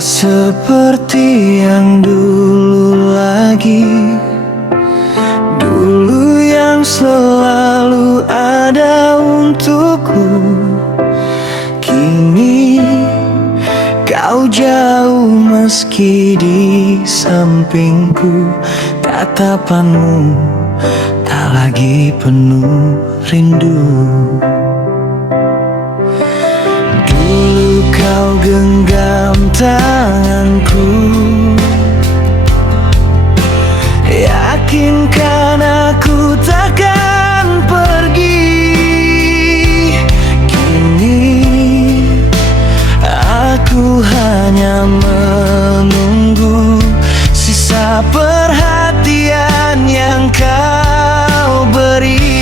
tak seperti yang dulu lagi. Dulu yang selalu ada untukku, kini kau jauh meski di sampingku. Tatapanmu tak lagi penuh rindu. Dulu kau genggam tanganku, yakinkan aku takkan pergi. Kini aku hanya menunggu sisa perhatian yang kau beri.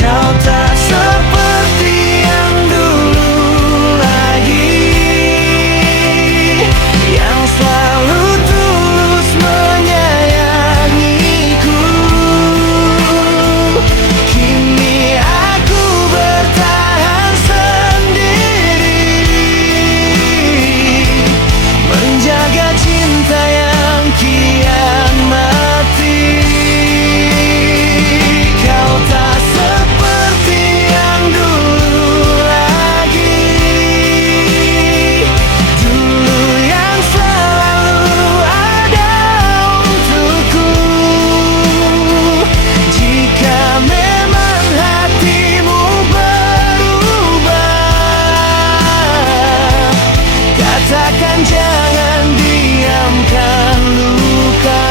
Kau tak seperti yang dulu lagi, yang selalu tulus menyayangiku. Kini aku bertahan sendiri, menjaga cinta yang kian mati. Kau tak seperti yang dulu lagi, dulu yang selalu ada untukku. Jika memang hatimu berubah, katakan jangan diamkan luka.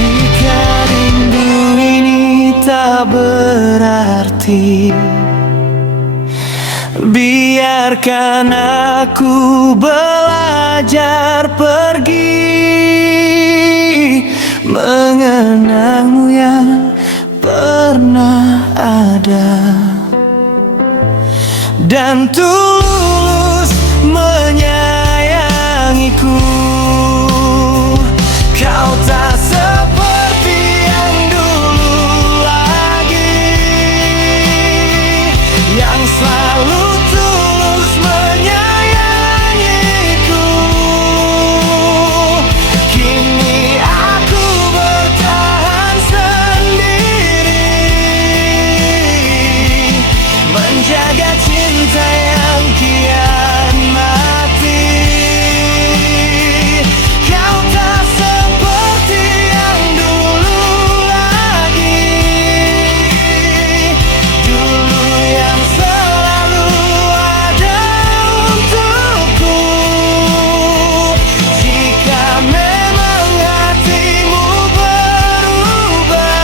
Jika rindu ini tak berarti, biarkan aku belajar pergi, mengenangmu yang pernah ada, dan tulus menyayangiku. Kau tak seperti yang dulu lagi, yang selalu tulus menyayangiku. Kini aku bertahan sendiri, menjaga cinta yang kian mati. Kau tak seperti yang dulu lagi, dulu yang selalu ada untukku. Jika memang hatimu berubah,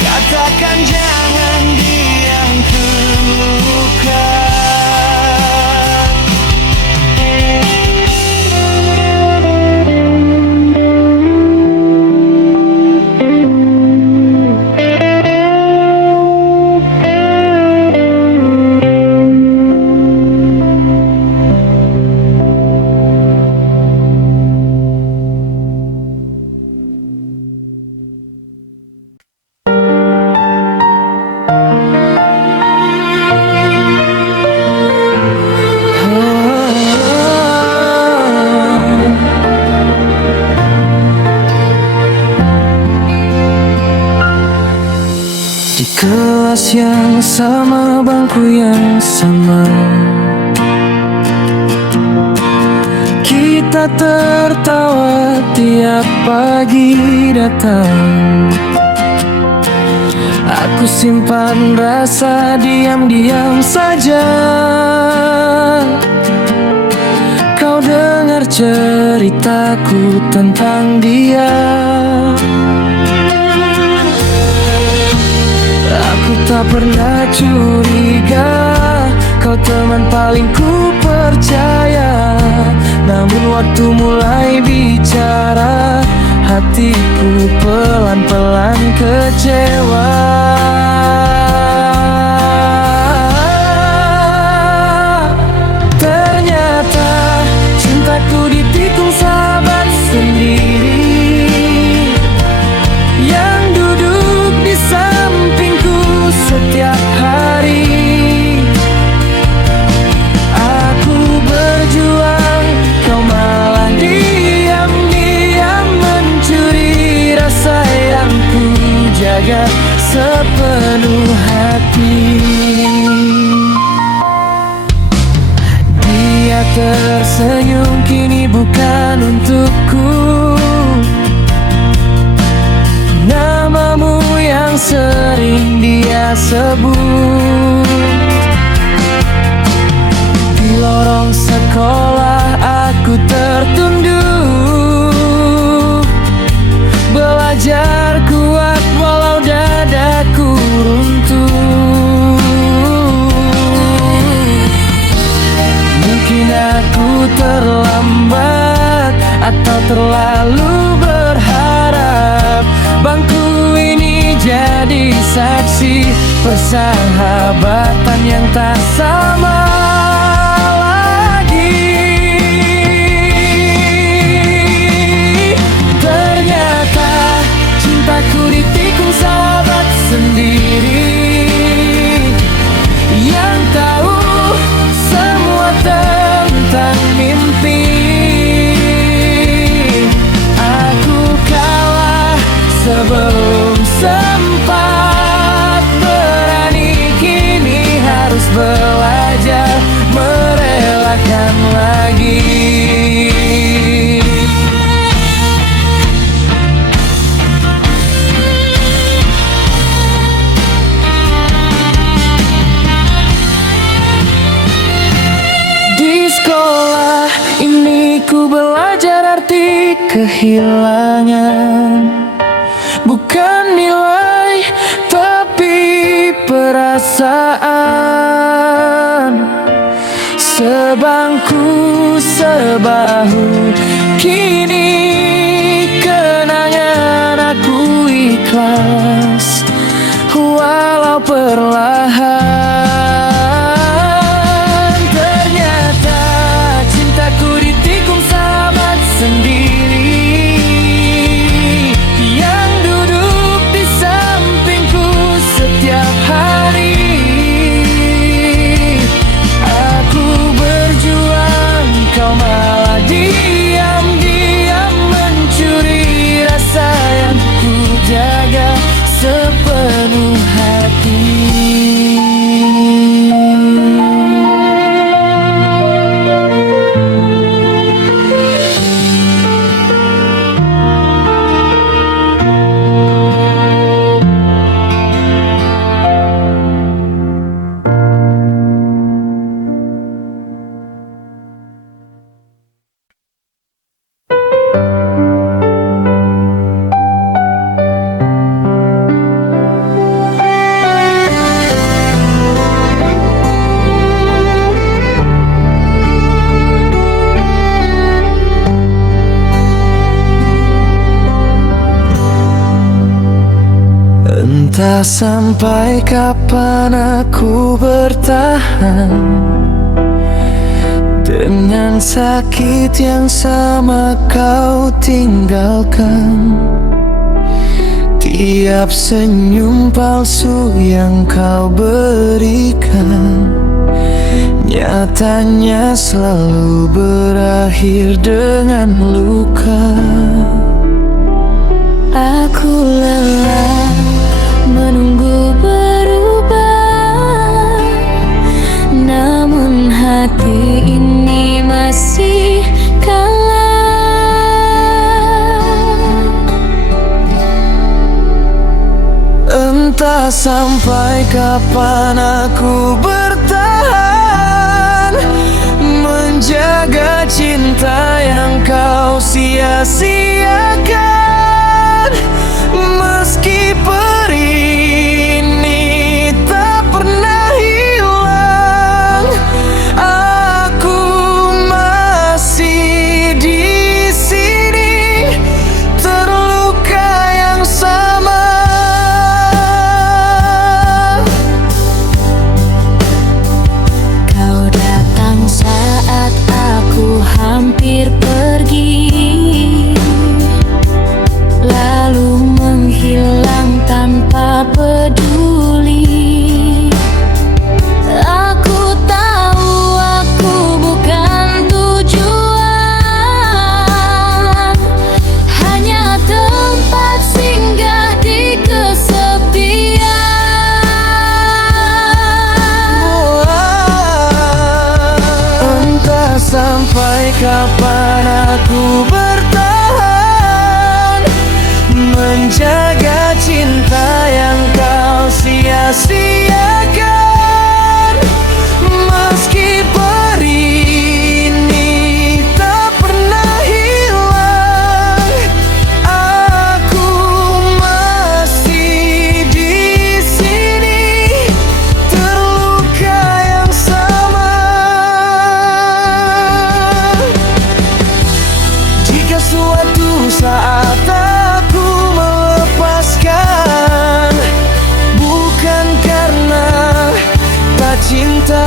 katakan jangan diamkan luka. Di kelas yang sama, bangku yang sama, kita tertawa tiap pagi datang. Aku simpan rasa diam-diam saja. Kau dengar ceritaku tentang dia. Aku tak tak pernah curiga, kau teman paling ku percaya. Namun waktu mulai bicara, hatiku pelan-pelan kecewa. Ternyata cintaku ditikung sahabat sendiri yang duduk di sampingku setiap hari. Aku berjuang, kau malah diam-diam mencuri rasa yang ku jaga sepenuh hati. Dia tersenyum kini bukan untukku, namamu yang sering dia sebut. Di lorong sekolah aku tertunduk, belajar kuat walau dadaku runtuh. Mungkin aku terlambat atau terlalu berharap bangku ini jadi saksi persahabatan yang tak sama lagi. Ternyata cintaku ditikung sahabat sendiri yang tahu semua tentang mimpi. Aku kalah sebelum sempat berani, kini harus belajar merelakan lagi. Di sekolah ini ku belajar arti kehilangan, bukan nilai tapi perasaan. Sebangku sebahu, kini kenangan aku ikhlas walau perlahan. Ternyata cintaku ditikung sahabat sendiri yang duduk di sampingku setiap hari. Aku berjuang, kau malah diam-diam mencuri rasa yang ku jaga sepenuh hati. Entah sampai kapan aku bertahan dengan sakit yang sama kau tinggalkan. Tiap senyum palsu yang kau berikan nyatanya selalu berakhir dengan luka. Aku lelah menunggu berubah, namun hati ini masih kalah. Entah sampai kapan aku bertahan menjaga cinta yang kau sia-siakan. Meski perih ini sia-siakan. Meski perih ini tak pernah hilang, aku masih di sini, terluka yang sama. Jika suatu saat aku melepaskan, bukan karena tak cinta,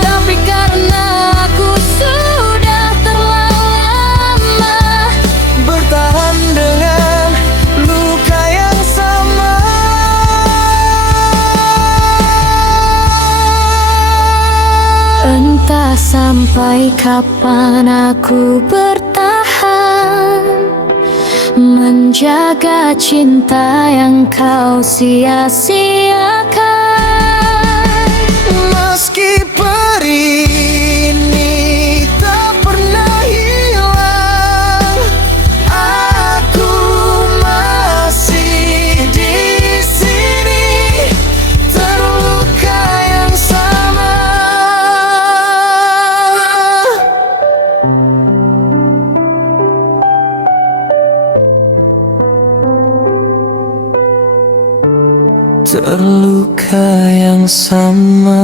tapi karena aku sudah terlalu lama bertahan dengan luka yang sama. Entah sampai kapan aku bertahan menjaga cinta yang kau sia-siakan. Meski perih ini tak pernah hilang, aku masih di sini, terluka yang sama. Terluka yang sama.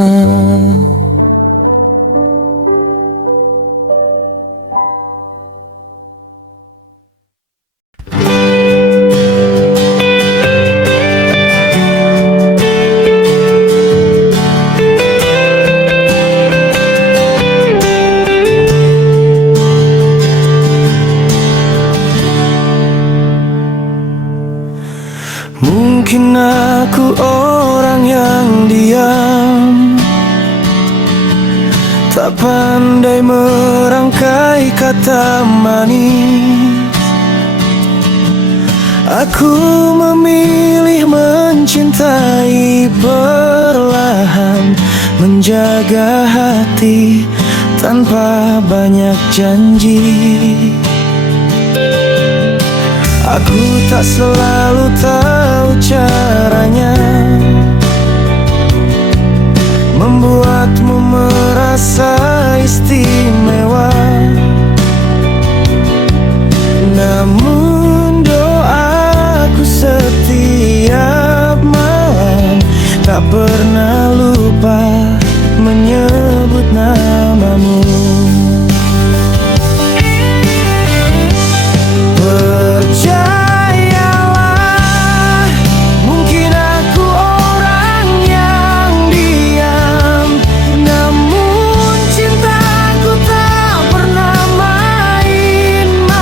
Mungkin aku orang yang diam, tak pandai merangkai kata manis. Aku memilih mencintai perlahan, menjaga hati tanpa banyak janji. Aku tak selalu tahu caranya membuatmu merasa istimewa. Namun doaku setiap malam tak pernah lupa menyebut namamu. Percayalah, mungkin aku orang yang diam, namun cintaku tak pernah main-main.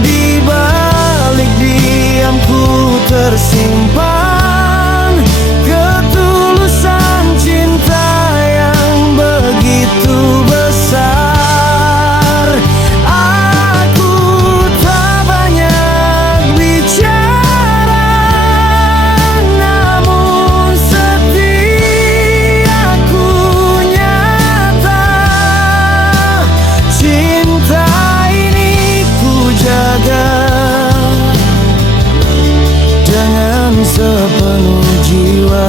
Di balik diamku tersimpan ketulusan cinta yang begitu besar. Sepenuh jiwa.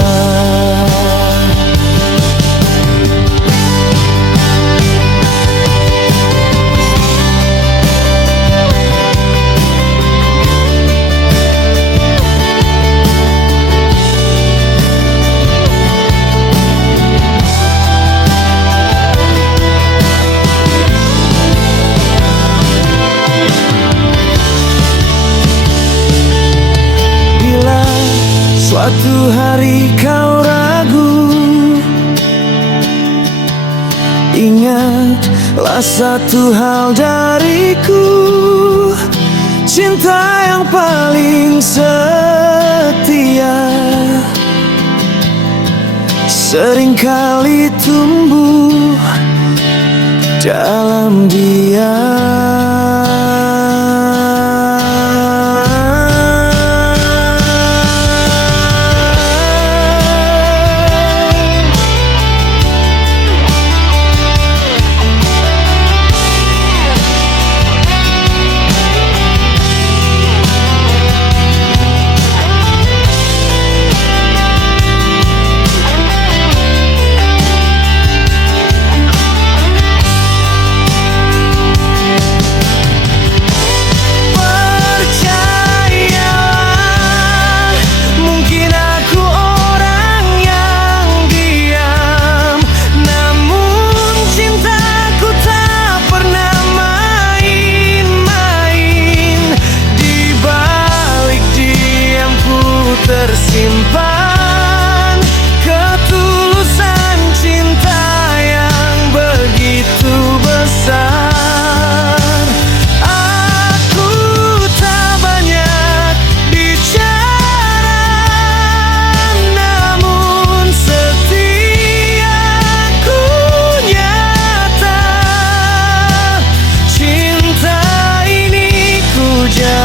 Suatu hari kau ragu, ingatlah satu hal dariku, cinta yang paling setia seringkali tumbuh dalam diam.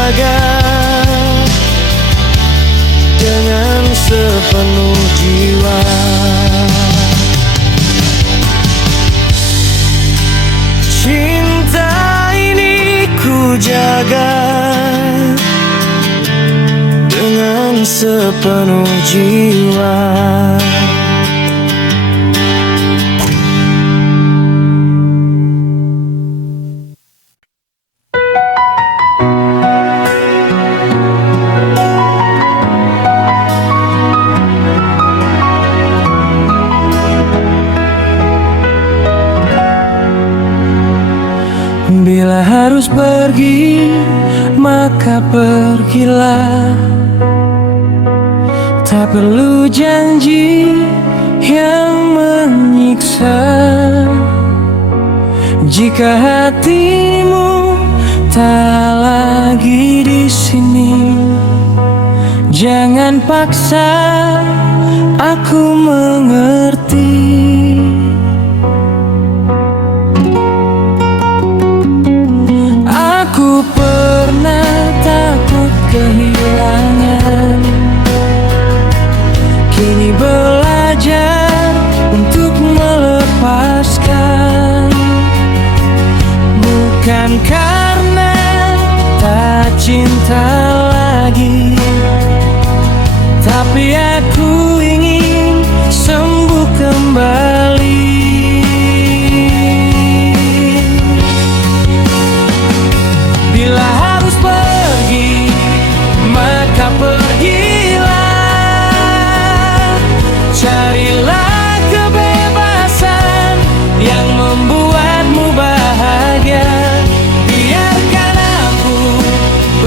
jaga dengan sepenuh jiwa. Cinta ini ku jaga dengan sepenuh jiwa. Bila harus pergi, maka pergilah. Tak perlu janji yang menyiksa. Jika hatimu tak lagi di sini, jangan paksa, aku mengerti. Aku pernah takut kehilangan, kini belajar untuk melepaskan. Bukan karena tak cinta lagi, tapi aku ingin sembuh kembali. Bila harus pergi, maka pergilah. Carilah kebebasan yang membuatmu bahagia. Biarkan aku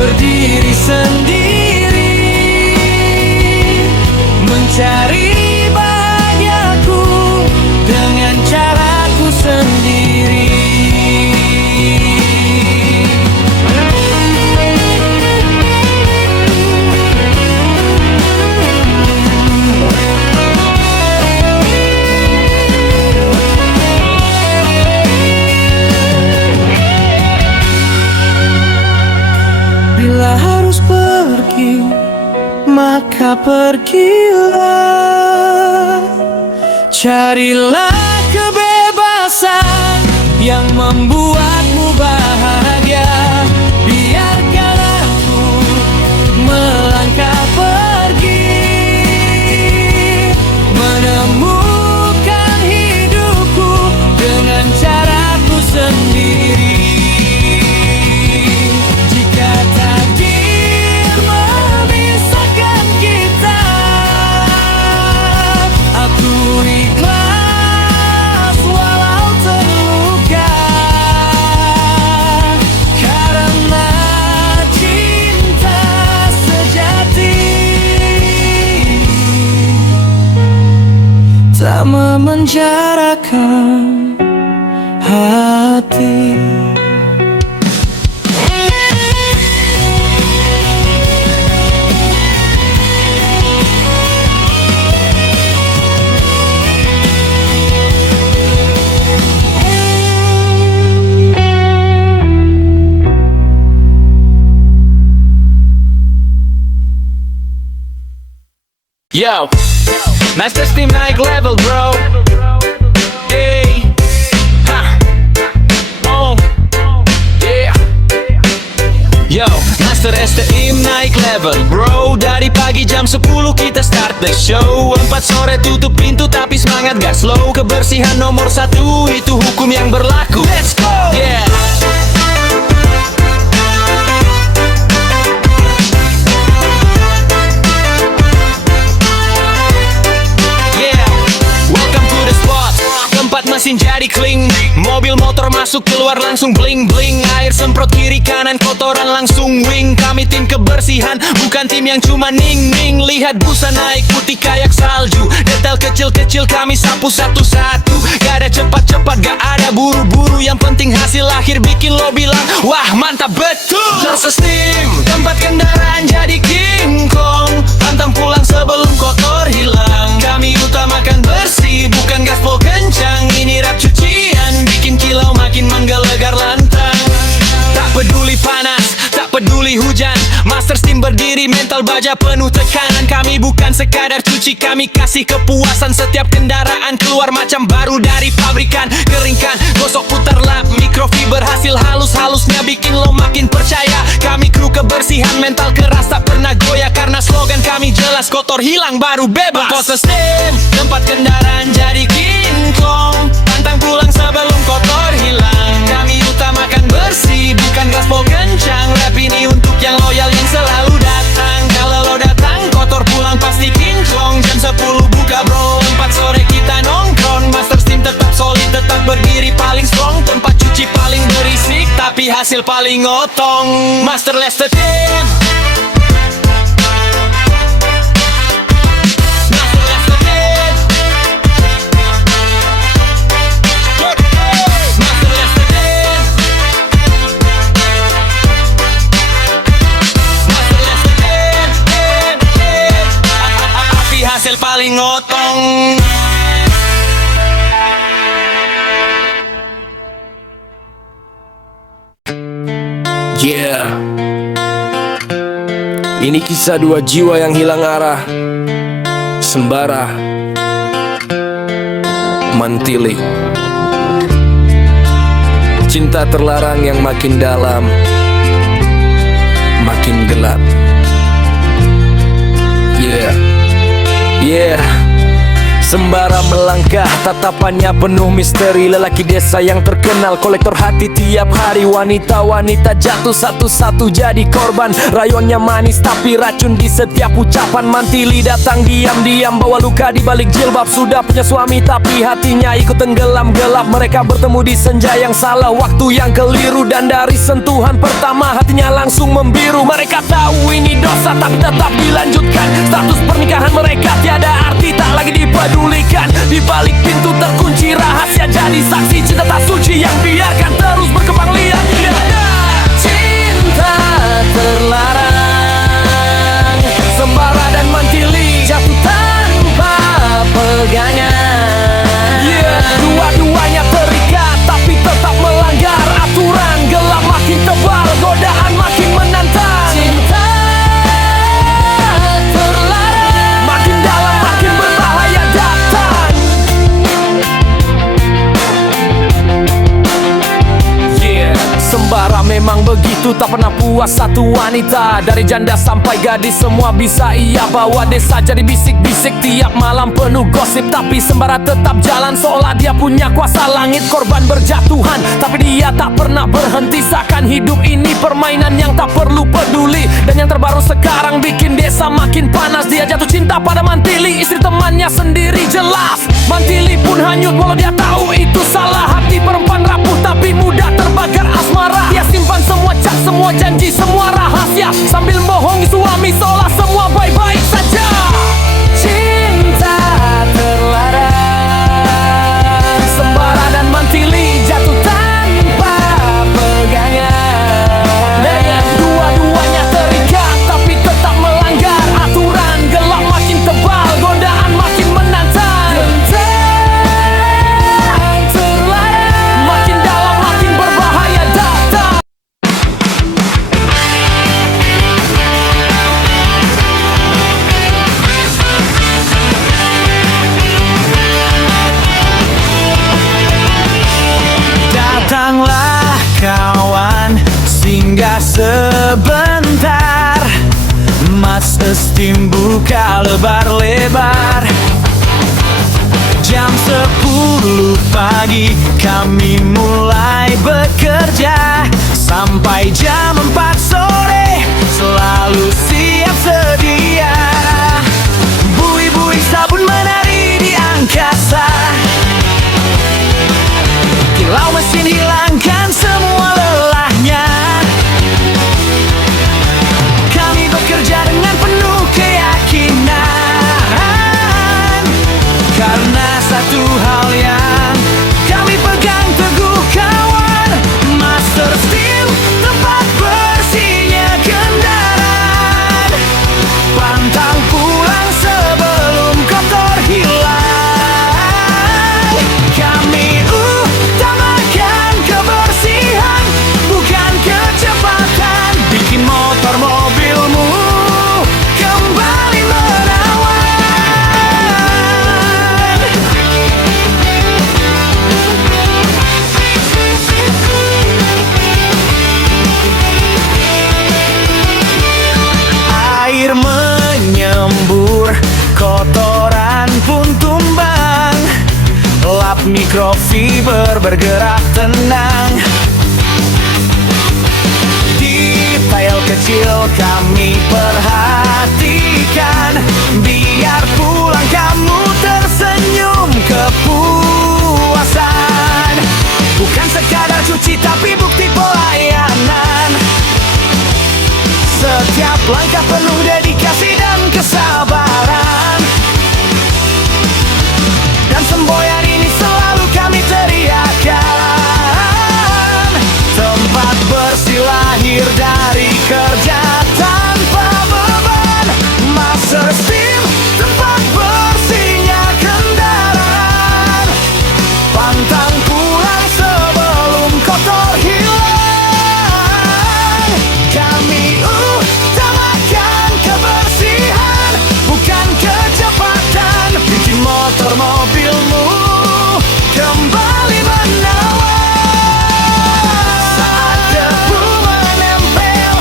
berdiri sendiri, mencari bahagiaku dengan caraku sendiri. Bila harus pergi, maka pergilah. Carilah kebebasan yang membuatmu bahagia. Biarkan aku melangkah pergi, menemukan hidupku dengan caraku sendiri. Tak memenjarakan hati. Yo, Master Steam naik level bro. Hey, ha, oh, yeah. Yo, Master STM naik level bro. Dari pagi jam 10 kita start the show. 4 sore tutup pintu tapi semangat gak slow. Kebersihan nomor 1 itu hukum yang berlaku. Let's go, yeah. Mesin jadi kling, mobil motor masuk keluar langsung bling bling. Air semprot kiri kanan, kotoran langsung wing. Kami tim kebersihan, bukan tim yang cuma ning ning. Lihat busa naik putih kayak salju. Detail kecil-kecil kami sapu satu-satu. Gak ada cepat-cepat, gak ada buru-buru. Yang penting hasil akhir bikin lo bilang wah mantap betul. Master Steam, tempat kendaraan jadi King Kong. Pantang pulang sebelum kotor hilang. Kami utamakan bersih, bukan gaspol kencang. Ini rap cucian, bikin kilau makin menggelegar lantang. Tak peduli panas, tak peduli peduli hujan. Master Steam berdiri, mental baja penuh tekanan. Kami bukan sekadar cuci, kami kasih kepuasan. Setiap kendaraan keluar macam baru dari pabrikan. Keringkan, gosok, putar lap, mikrofiber hasil halus-halusnya bikin lo makin percaya. Kami kru kebersihan, mental keras tak pernah goyah. Karena slogan kami jelas, kotor hilang baru bebas. Master Steam, tempat kendaraan jadi King Kong. Pantang pulang sebelum kotor hilang. Kami utamakan bersih, bukan gaspol kencang. Rap ini untuk yang loyal yang selalu datang. Kalau lo datang kotor pulang pasti kinclong. Jam 10 buka bro, 4 sore kita nongkrong. Master Steam tetap solid, tetap berdiri paling strong. Tempat cuci paling berisik, tapi hasil paling otong. Master Lester Team. Master Lester Team. Master Lester Team. Master Lester Team. Tapi hasil paling otong. Yeah. Ini kisah dua jiwa yang hilang arah. Sembara Mantili. Cinta terlarang yang makin dalam, makin gelap. Yeah. Yeah. Sembara melangkah, tatapannya penuh misteri. Lelaki desa yang terkenal, kolektor hati tiap hari. Wanita-wanita jatuh satu-satu jadi korban. Rayonnya manis tapi racun di setiap ucapan. Mantili datang diam-diam, bawa luka di balik jilbab. Sudah punya suami tapi hatinya ikut tenggelam gelap. Mereka bertemu di senja yang salah, waktu yang keliru. Dan dari sentuhan pertama hatinya langsung membiru. Mereka tahu ini dosa tapi tetap dilanjutkan. Status pernikahan mereka tiada arti, tak lagi dipedulikan. Di balik pintu terkunci rahasia, jadi saksi cinta tak suci yang biarkan terus berkembang liar. Cinta terlarang, Sembara dan Mantili jatuh tanpa pegangan. Dua-duanya terikat tapi tetap melanggar aturan. Gelap makin tebal, godaan makin menantang. Cinta terlarang, makin dalam makin berbahaya datang. Sembara memang begitu, tak pernah puas satu wanita. Dari janda sampai gadis semua bisa ia bawa. Desa jadi bisik-bisik tiap malam penuh gosip. Tapi Sembara tetap jalan seolah dia punya kuasa langit. Korban berjatuhan tapi dia tak pernah berhenti. Seakan hidup ini permainan yang tak perlu peduli. Dan yang terbaru sekarang bikin desa makin panas. Dia jatuh cinta pada Mantili, istri temannya sendiri. Jelas Mantili pun hanyut walau dia tahu itu salah. Hati perempuan rapuh tapi mudah terbakar asmara. Dia simpan semua cat, semua janji, semua rahasia, sambil bohongi suami seolah semua baik-baik saja. Cinta terlarang, Sembara dan Mantili jatuh tanpa pegangan. Dua-duanya terikat tapi tetap melanggar aturan. Gelap makin tebal, godaan makin menantang. Cinta terlarang, makin dalam makin berbahaya datang. Datanglah kawan, singgah sebentar. Mas Steam buka lebar-lebar. Jam 10 pagi kami mulai bekerja. Sampai jam 4 sore selalu siap sedia. Bui-bui sabun menari di angkasa. Kilau mesin hilangkan semua lelahnya. Kami bekerja dengan penuh keyakinan. Karena satu hal yang kami pegang teguh kawan, Master Steam tempat bersihnya. mikrofiber bergerak tenang. Detail kecil kami perhatikan, biar pulang kamu tersenyum kepuasan. Bukan sekadar cuci tapi bukti pelayanan. Setiap langkah penuh dedikasi dan kesabaran. Dan semboyan ini selalu kami teriakan. Tempat bersih lahir dari kerja tanpa beban. Master Steam, tempat bersihnya kendaraan. Pantang pulang sebelum kotor hilang. Kami utamakan kebersihan, bukan kecepatan. Bikin motor mobilmu kembali menawan. Saat debu menempel,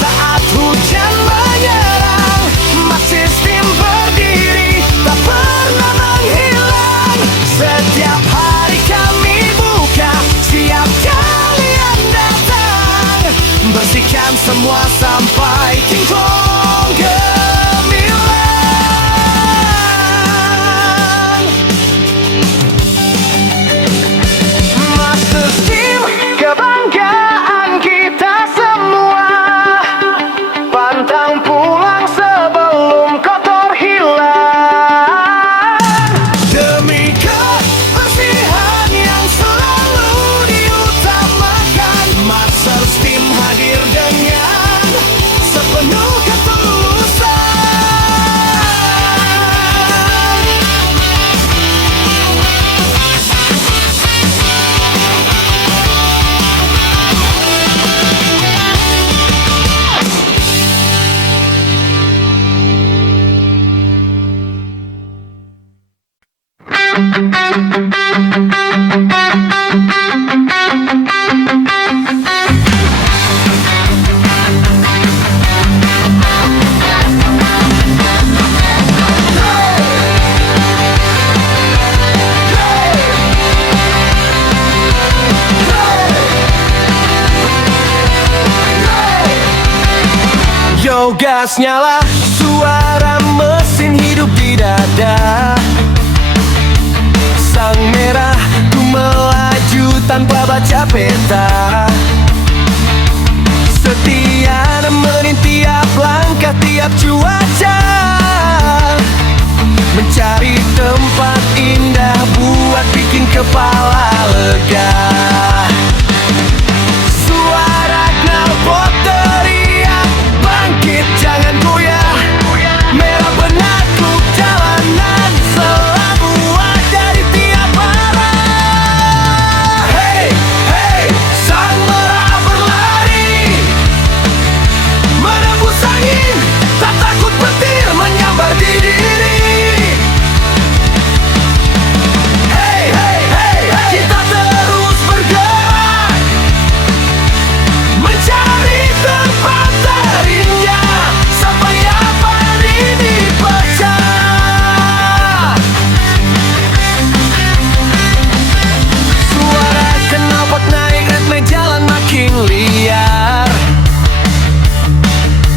saat hujan menyerang, Master Steam berdiri, tak pernah menghilang. Setiap hari kami buka, siap kalian datang. Bersihkan semua sampai King Kong gemilang. Master Steam, kebanggaan kita semua. Pantang pulang sebelum kotor hilang. Demi kebersihan yang selalu diutamakan, Master Steam hadir dengan sepenuh ketulusan. Yo, gas nyala, suara mesin hidup di dada. Sang merah, ku melaju tanpa baca peta. Setia nemenin tiap langkah, tiap cuaca. Mencari tempat indah buat bikin kepala lega. Suara knalpot teriak, bangkit jangan goyah. Merah penakluk jalanan, selalu ada di tiap arah. Hey, hey, sang merah berlari, menembus angin, tak takut petir menyambar di diri. Hey, hey, hey, hey, kita terus bergerak, mencari tempat terindah, sampai apa ini pecah. Suara knalpot naik, ritme jalan makin liar.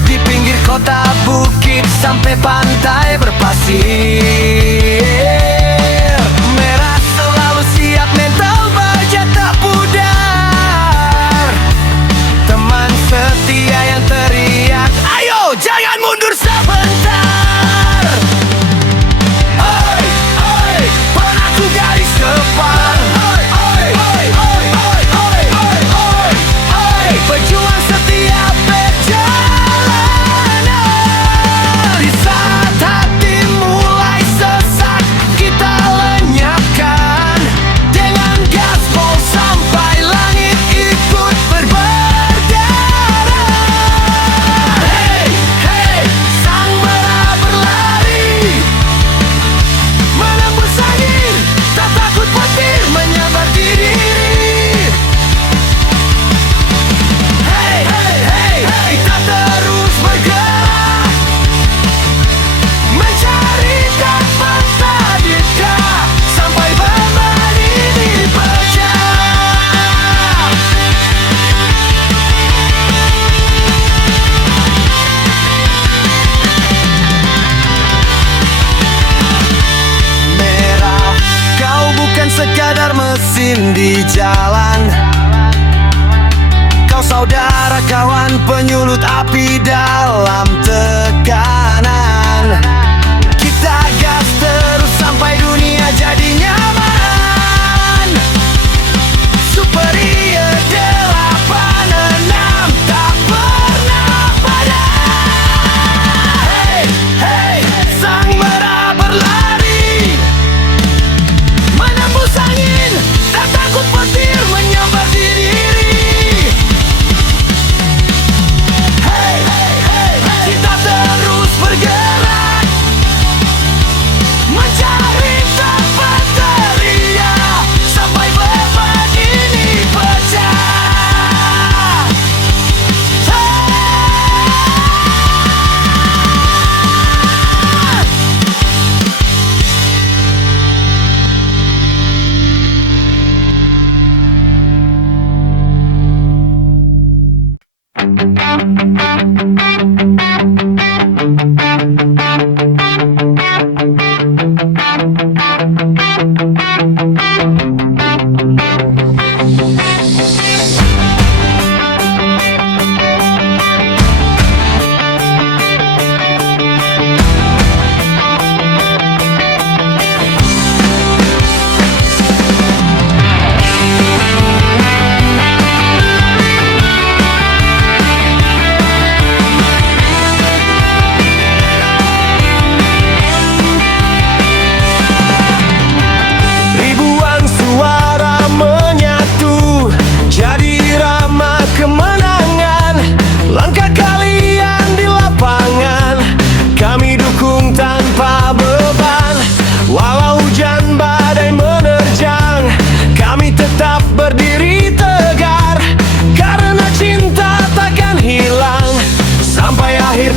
Di pinggir kota bukit sampai pantai berpasir. Merah selalu siap, mental baja tak pudar. Teman setia yang teriak, ayo jangan mundur sebentar. Oi, oi, penakluk garis depan. Oi, oi, oi, oi, oi, oi, oi, oi, oi, pejuang setia perjalanan. Di saat hati mulai sesak,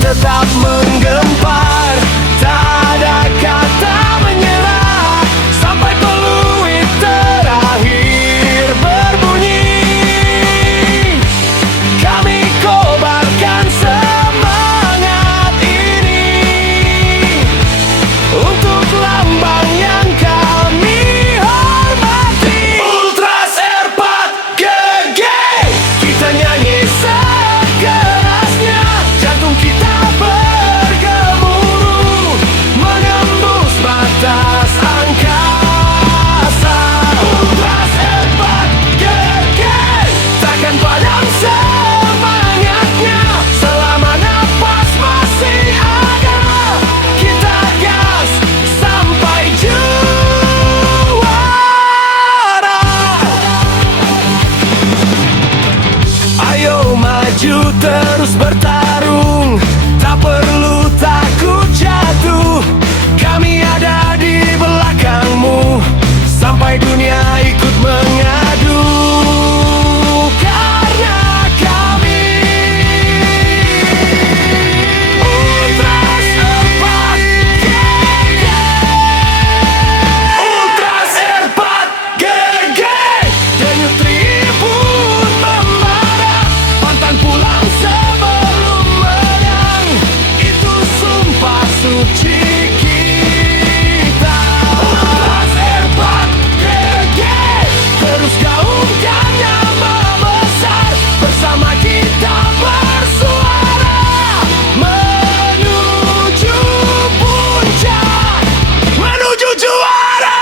tetap menggempar. Tak ada kata menyerah sampai peluit terakhir berbunyi. Kami kobarkan semangat ini untuk lambang yang kami hormati. Ultras Airpad GG, kita nyanyi sekerasnya, jantung kita bergemuruh menembus batas angkasa. Ultras Airpad GG, takkan padam semangatnya selama napas masih ada. Kita gas sampai juara. Ayo maju terus bertarung, tak perlu takut jatuh. Kami ada di belakangmu sampai dunia ikut mengadu. Karena kami Ultras Airpad GG, Ultras Airpad GG. Denyut tribun membara, pantang pulang sebelum menang. Itu sumpah suci kita. Ultras Airpad GG, terus gaungkan nama besar, bersama kita bersuara menuju puncak, menuju juara.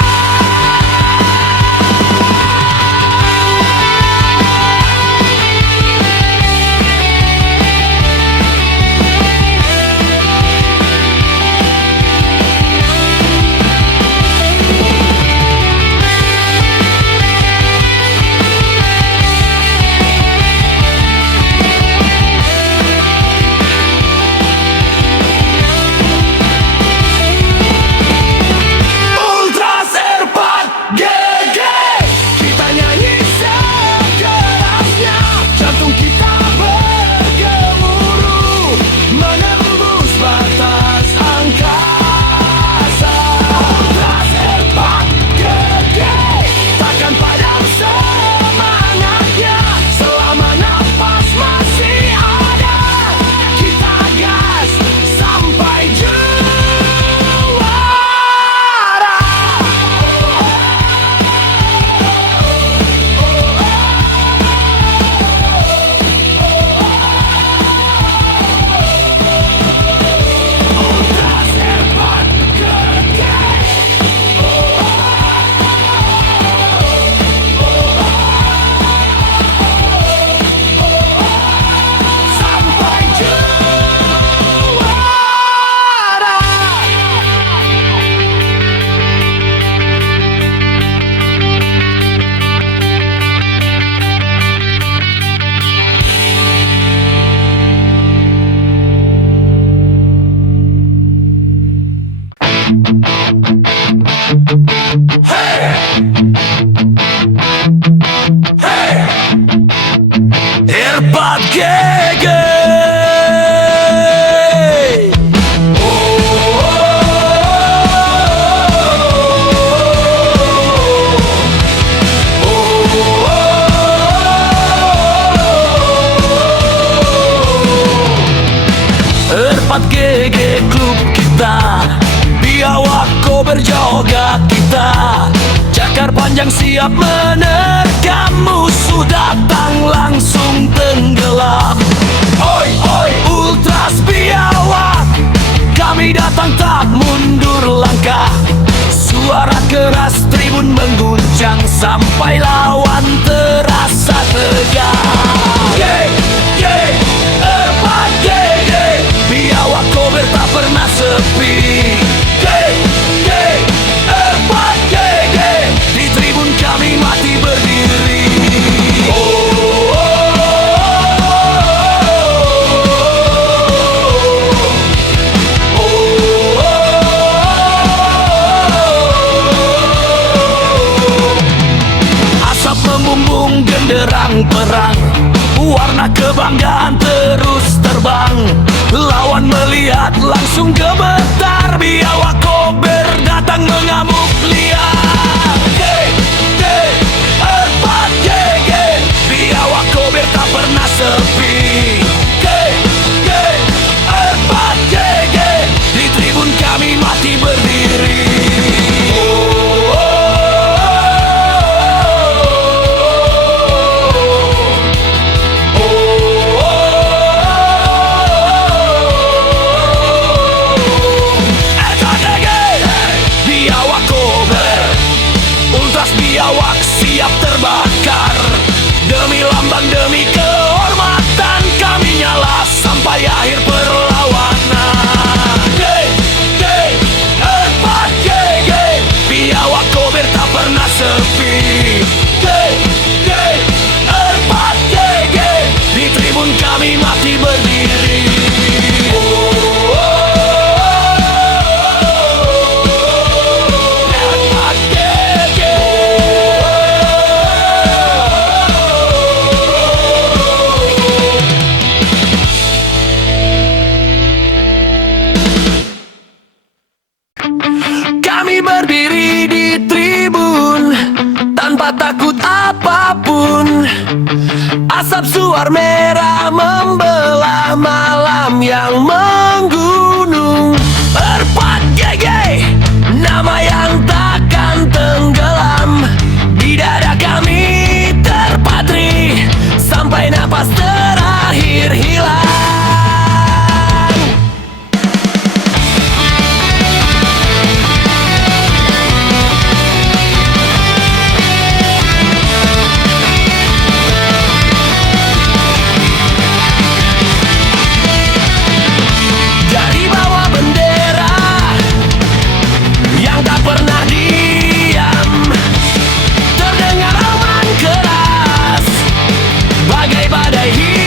Ultras Airpad GG, kita nyanyi sekerasnya, jantung kita bergemuruh menembus batas angkasa. Ultras Airpad GG, takkan padam semangatnya selama napas masih ada. Kita gas sampai juara. Ultras Airpad GG, sampai juara. Airpad GG. Airpad GG klub kita, biawak kober joga kita. Cakar panjang siap menerkam, musuh datang langsung tenggelam. Oi oi Ultras biawak, kami datang tak mundur langkah. Suara keras tribun mengguncang sampai lawan terasa tegang. Yeay, yeay, Airpad GG, biawak kober tak pernah sepi. Yeay, yeay, Airpad GG, di tribun kami mati berdiri. Oh, oh, oh, oh, oh. Lawan melihat langsung gemetar, biawak kober datang mengamuk liar. Empat GG, biawak kober tak pernah sepi. Empat GG, di tribun kami mati berdiri. Biawak kober, ultras biawak siap terbakar. Demi lambang, demi kehormatan, kami nyala sampai akhir perlawanan. Empat GG, biawak kober tak pernah sepi. Empat GG, di tribun kami mati berdiri. Kami berdiri di tribun tanpa takut apapun. Asap suar merah membelah malam yang menggunung. Empat GG, nama yang takkan tenggelam. Di dada kami terpatri sampai napas terakhir hilang. Dari bawah bendera yang tak pernah diam, terdengar aman keras bagai badai hiu.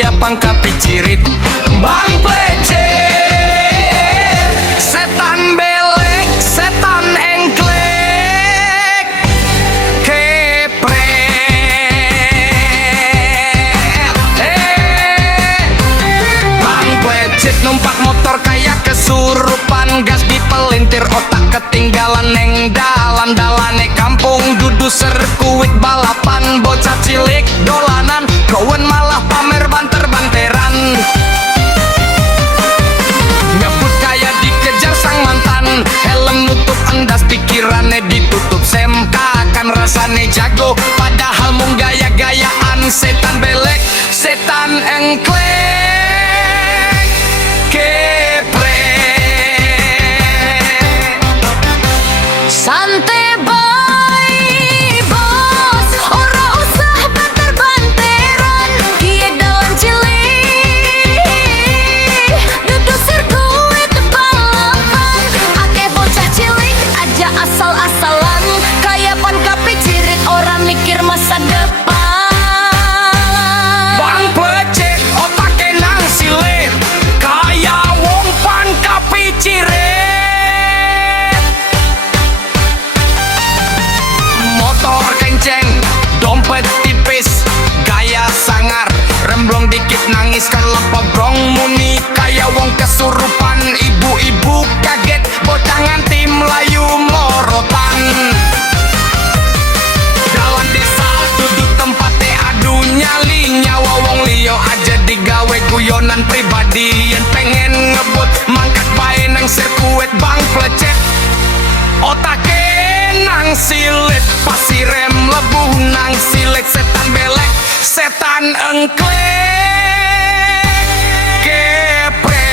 kayak pangkat pijirit. Bang Plecet, setan belek, setan engklek, kepret. Bang Plecet numpak motor kayak kesurupan, gas dipelintir otak ketinggalan neng dalan-dalane kampung dudu serkuit balapan, bocah cilik dolanan kawan malah pamer banter-banteran, ngebut kayak dikejar sang mantan, helm nutup endas pikirannya ditutup semka, kan rasane jago padahal mung gaya-gayaan. Setan belek, setan engklek, kepret. Santai bae bos, ora usah banter-banteran. Kiye dalan cilik, dudu sirkuit balapan. Akeh bocah cilik aja asal-asalan, kayak pan kapijirit orang mikir masa depan. Bang Plecet otake nang silet, kayak wong pangka pijirit. Motor kenceng, dompet tipis, gaya sangar, remblong dikit nangis kelepek brong muni kayak wong kesurupan. Ibu-ibu kaget, bocah nganti melayu morotan. Dalam desa duduk tempatnya adu nyali, nyawa wong liyo aja digawe guyonan pribadi. Yang pengen ngebut mangkat bae nang sirkuit. Bang Plecet otake nang silet, pasti rem lebuh nang silet. Setan belek, setan engklek, kepret.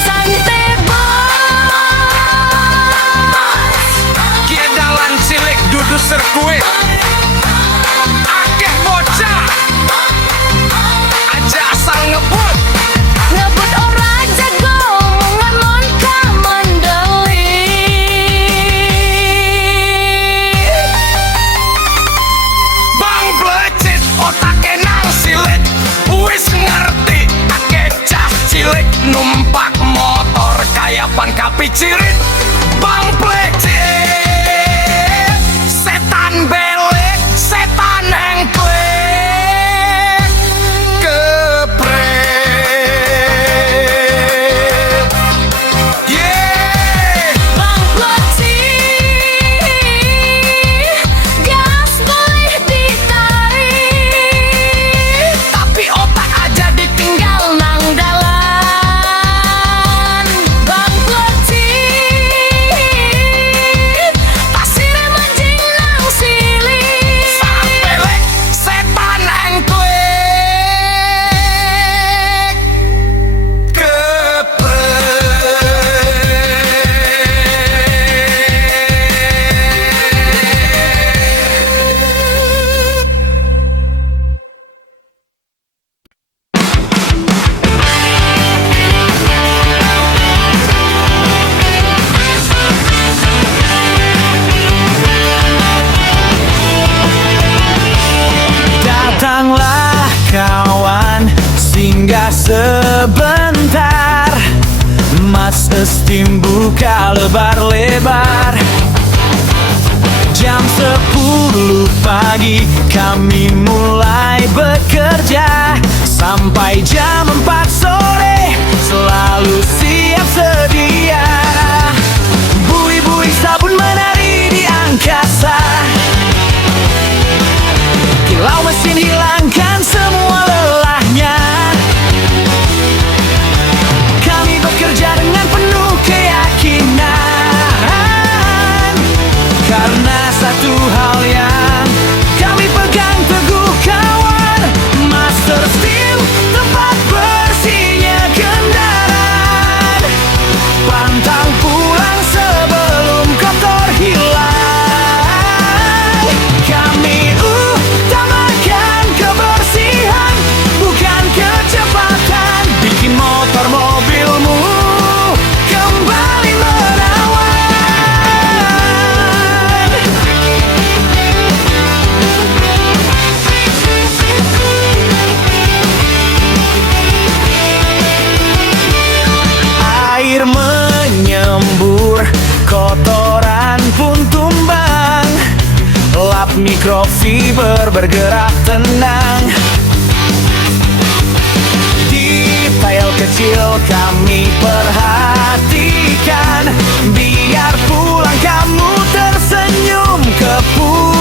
Santai bos, Kia dalan cilik dudu sirkuit, akeh bocah aja asal ngebut. ngebut ora jago, omongan mon kamandeli. Bang Plecet otake nang silet, wis ngerti akeh cah cilik numpak motor kayak pan kapijirit. Bang Plecet, setan belek, setan engklek, kepret. Yeah. Bang Plecet, gas boleh ditarik, tapi otak aja ditinggal nang dalan. Bang Plecet, pasirnya mancing nang siling. Sang belek, setan engklek, kepret. Datanglah kawan, singgah sebentar. Mas Estim buka lebar-lebar. Jam 10 pagi kami mulai bekerja, sampai jam 4 sore selalu siap sedia. Bui-bui sabun menari di angkasa, kilau mesin hilangkan semua lelahnya. Kami bekerja dengan penuh keyakinan, karena satu hal yang kami pegang teguh kawan, Master Steel tempat bersihnya kendaraan. Pantai motor bergerak tenang. Detail kecil kami perhatikan, biar pulang kamu tersenyum ke pulang.